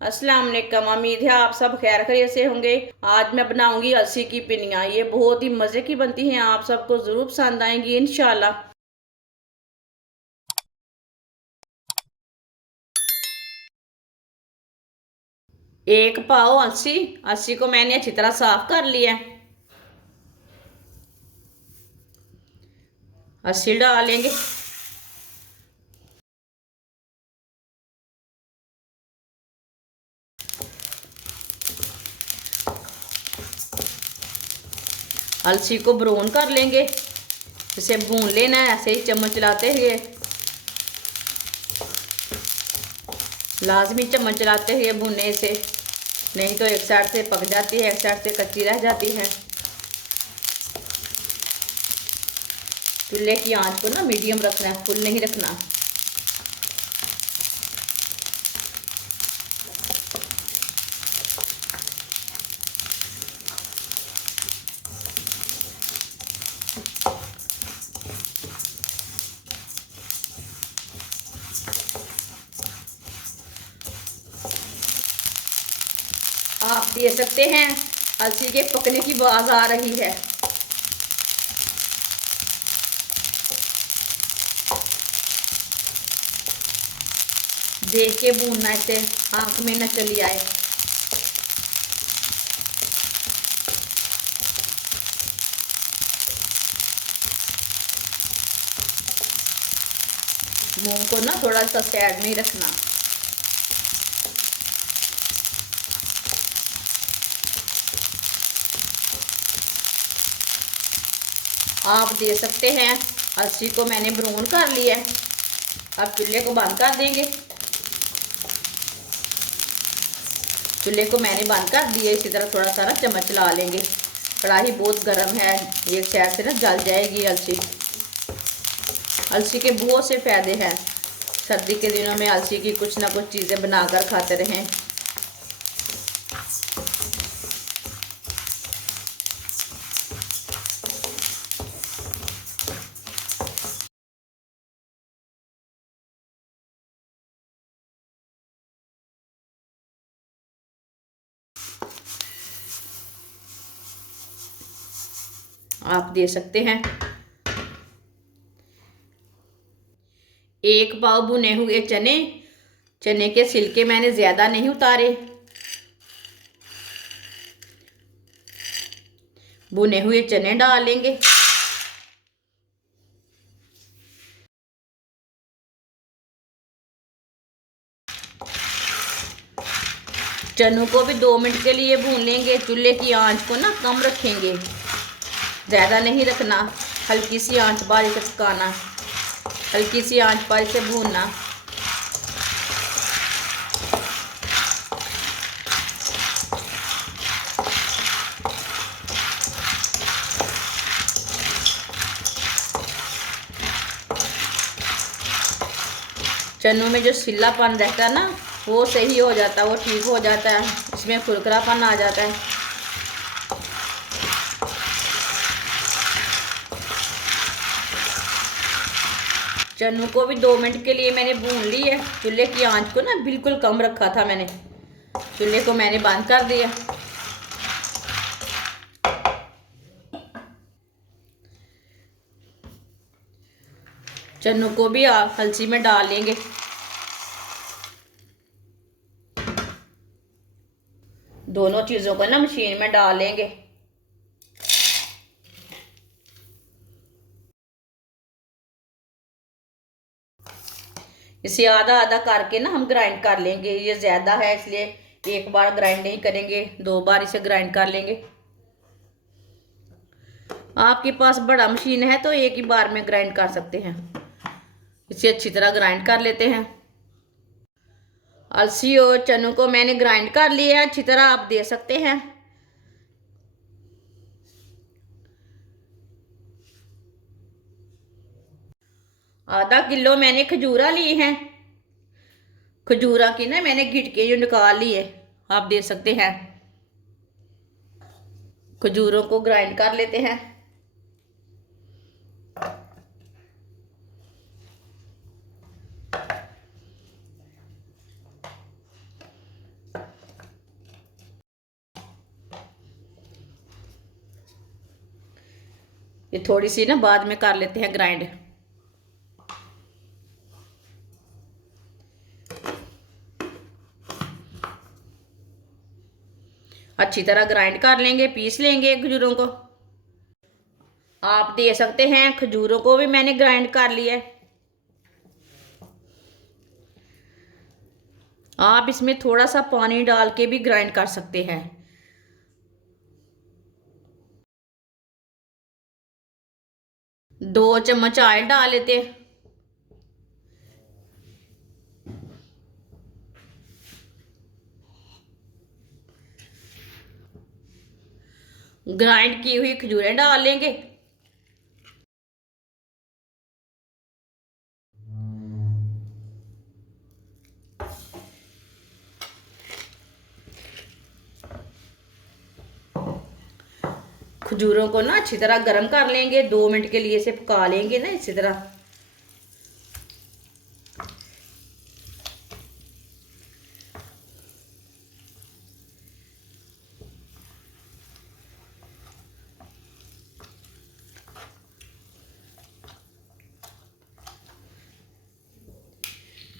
अस्सलाम वालेकुम। उम्मीद है आप सब खैर खैरियत से होंगे। आज मैं बनाऊंगी अलसी की पिनिया। ये बहुत ही मज़े की बनती हैं, आप सबको ज़रूर पसंद आएंगी इंशाल्लाह। एक पाव अलसी, अलसी को मैंने अच्छी तरह साफ कर लिया है। अलसी डालेंगे। अलसी को ब्राउन कर लेंगे। इसे भून लेना है, ऐसे ही चम्मच चलाते हुए, लाजमी चम्मच चलाते हुए भूनने से, नहीं तो एक साइड से पक जाती है, एक साइड से कच्ची रह जाती है। चूल्हे की आंच को ना मीडियम रखना है, फुल नहीं रखना। आप दे सकते हैं अलसी के पकने की आवाज़ आ रही है। देख के भूनना, इसे आंख में न चली आए। मूंग को ना थोड़ा सा साइड में ही रखना। आप दे सकते हैं अलसी को मैंने ब्राउन कर लिया है। अब चूल्हे को बंद कर देंगे। चूल्हे को मैंने बंद कर दिया। इसी तरह थोड़ा सा ना चम्मच चला लेंगे। कढ़ाई बहुत गर्म है, एक साइड से ना जल जाएगी अलसी। अलसी के बहुत से फायदे हैं। सर्दी के दिनों में अलसी की कुछ ना कुछ चीज़ें बनाकर खाते रहें। आप दे सकते हैं एक पाव भुने हुए चने। चने के छिलके मैंने ज़्यादा नहीं उतारे। भुने हुए चने डालेंगे। चनों को भी 2 मिनट के लिए भून लेंगे। चूल्हे की आंच को ना कम रखेंगे, ज़्यादा नहीं रखना। हल्की सी आंच पर इसे पकाना, हल्की सी आंच पर इसे भूनना। चनों में जो सिल्लापन रहता है ना, वो सही हो जाता है, वो ठीक हो जाता है, इसमें खुरखरापन आ जाता है। चनों को भी 2 मिनट के लिए मैंने भून ली है। चूल्हे की आंच को ना बिल्कुल कम रखा था मैंने। चूल्हे को मैंने बंद कर दिया। चनों को भी अलसी में डाल लेंगे। दोनों चीज़ों को ना मशीन में डाल लेंगे। इसे आधा आधा करके ना हम ग्राइंड कर लेंगे। ये ज़्यादा है इसलिए एक बार ग्राइंड नहीं करेंगे, 2 बार इसे ग्राइंड कर लेंगे। आपके पास बड़ा मशीन है तो एक ही बार में ग्राइंड कर सकते हैं। इसे अच्छी तरह ग्राइंड कर लेते हैं। अलसी और चनों को मैंने ग्राइंड कर लिया है अच्छी तरह, आप दे सकते हैं। आधा किलो मैंने खजूरा ली है। खजूरा की ना मैंने गिटके जो निकाल ली है, आप दे सकते हैं। खजूरों को ग्राइंड कर लेते हैं। ये थोड़ी सी ना बाद में कर लेते हैं ग्राइंड। अच्छी तरह ग्राइंड कर लेंगे, पीस लेंगे खजूरों को। आप दे सकते हैं खजूरों को भी मैंने ग्राइंड कर लिया है। आप इसमें थोड़ा सा पानी डाल के भी ग्राइंड कर सकते हैं। दो चम्मच ऑयल डाल लेते हैं। ग्राइंड की हुई खजूरें डाल लेंगे। खजूरों को ना अच्छी तरह गर्म कर लेंगे, 2 मिनट के लिए इसे पका लेंगे ना इसी तरह।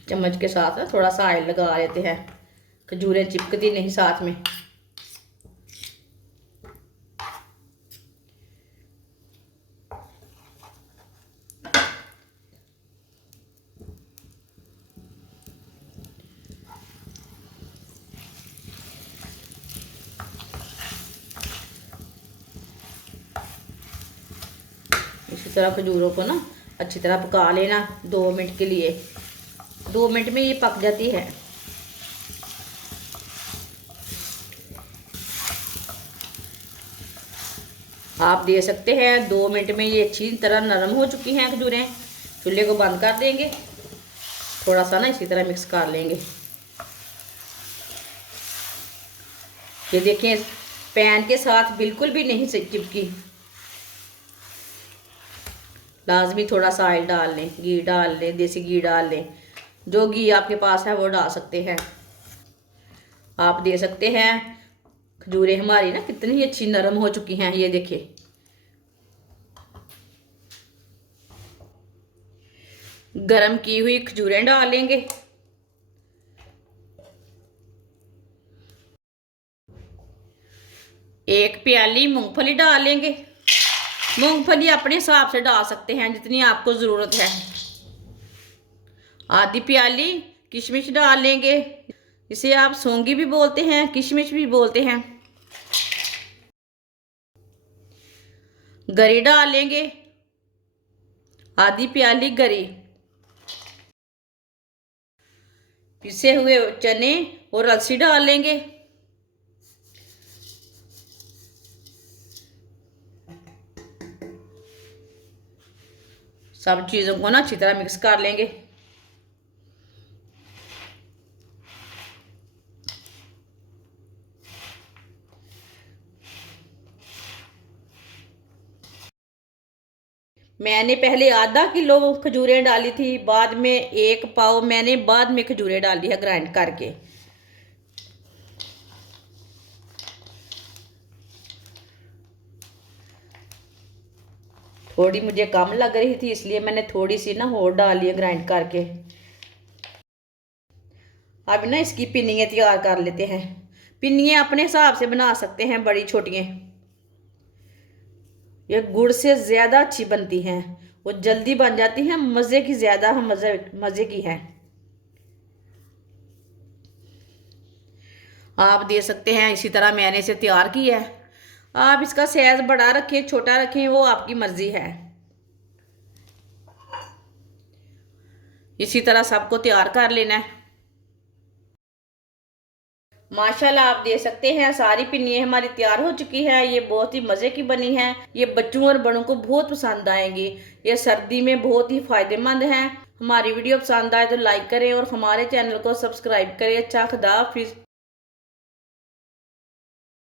चम्मच के साथ ना थोड़ा सा ऑयल लगा लेते हैं, खजूरें चिपकती नहीं साथ में। इसी तरह खजूरों को ना अच्छी तरह पका लेना 2 मिनट के लिए। 2 मिनट में ये पक जाती है। आप दे सकते हैं 2 मिनट में ये अच्छी तरह नरम हो चुकी हैं खजूरें। चूल्हे को बंद कर देंगे, थोड़ा सा ना इसी तरह मिक्स कर लेंगे। ये देखें पैन के साथ बिल्कुल भी नहीं चिपकी। लाजमी थोड़ा सा ऑयल डाल लें, घी डाल लें, देसी घी डाल लें, जो घी आपके पास है वो डाल सकते हैं। आप दे सकते हैं खजूरें हमारी ना कितनी अच्छी नरम हो चुकी हैं। ये देखिए गरम की हुई खजूरें डाल लेंगे। एक प्याली मूंगफली डाल लेंगे। मूंगफली अपने हिसाब से डाल सकते हैं जितनी आपको ज़रूरत है। आधी प्याली किशमिश डाल लेंगे। इसे आप सौंगी भी बोलते हैं, किशमिश भी बोलते हैं। गरी डाल लेंगे, आधी प्याली गरी। पिसे हुए चने और अलसी डाल लेंगे। सब चीज़ों को ना अच्छी तरह मिक्स कर लेंगे। मैंने पहले आधा किलो खजूरें डाली थी, बाद में 1 पाव मैंने बाद में खजूरें डाली है ग्राइंड करके। थोड़ी मुझे कम लग रही थी इसलिए मैंने थोड़ी सी ना और डाल लिया ग्राइंड करके। अब ना इसकी पिन्नियाँ तैयार कर लेते हैं। पिन्नियाँ अपने हिसाब से बना सकते हैं, बड़ी छोटियाँ। ये गुड़ से ज़्यादा अच्छी बनती हैं, वो जल्दी बन जाती हैं, मज़े की ज़्यादा हम मज़े की है। आप दे सकते हैं इसी तरह मैंने इसे तैयार किया है। आप इसका साइज़ बड़ा रखें छोटा रखें वो आपकी मर्ज़ी है। इसी तरह सबको तैयार कर लेना है। माशाल्लाह आप दे सकते हैं सारी पिन्नियाँ हमारी तैयार हो चुकी है। ये बहुत ही मज़े की बनी है। ये बच्चों और बड़ों को बहुत पसंद आएंगी। ये सर्दी में बहुत ही फ़ायदेमंद हैं। हमारी वीडियो पसंद आए तो लाइक करें और हमारे चैनल को सब्सक्राइब करें। अच्छा खुदा हाफिज़।